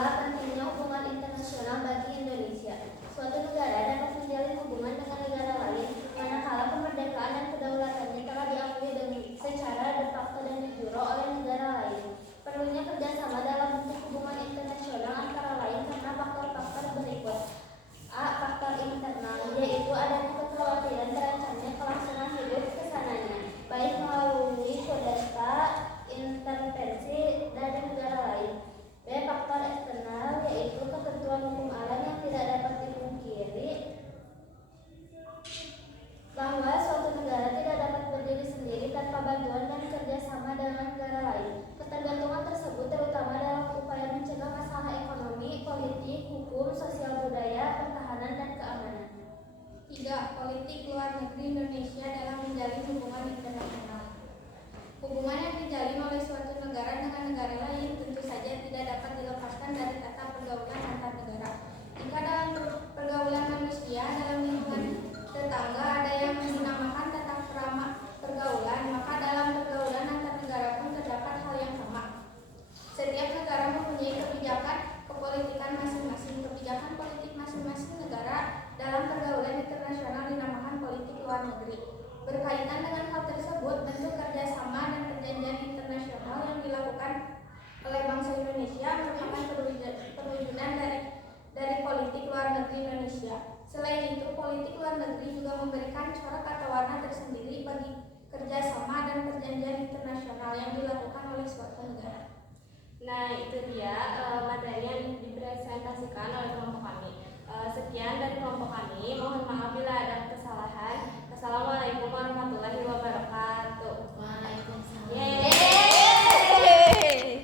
Pentingnya hubungan internasional bagi Indonesia. Suatu negara dapat menjalin hubungan dengan negara lain manakala kemerdekaan dan kedaulatannya telah diakui secara de facto dan de jure oleh negara lain. Perlunya kerjasama dalam bentuk hubungan internasional antara lain karena faktor-faktor berikut. A. Faktor internal, yaitu adanya kekhawatiran terancamnya kelangsungan hidup kesananya, baik melalui kudeta, intervensi dari negara lain. B. Faktor eksternal, yaitu ketentuan hukum alam yang tidak dapat dipungkiri bahwa suatu negara tidak dapat berdiri sendiri tanpa bantuan dan kerjasama dengan negara lain. Ketergantungan tersebut terutama dalam upaya mencegah masalah ekonomi, politik, hukum, sosial budaya, pertahanan, dan keamanan. 3. Politik luar negeri Indonesia dalam menjalin hubungan internasional. Hubungan yang dijalin oleh suatu negara dengan negara lain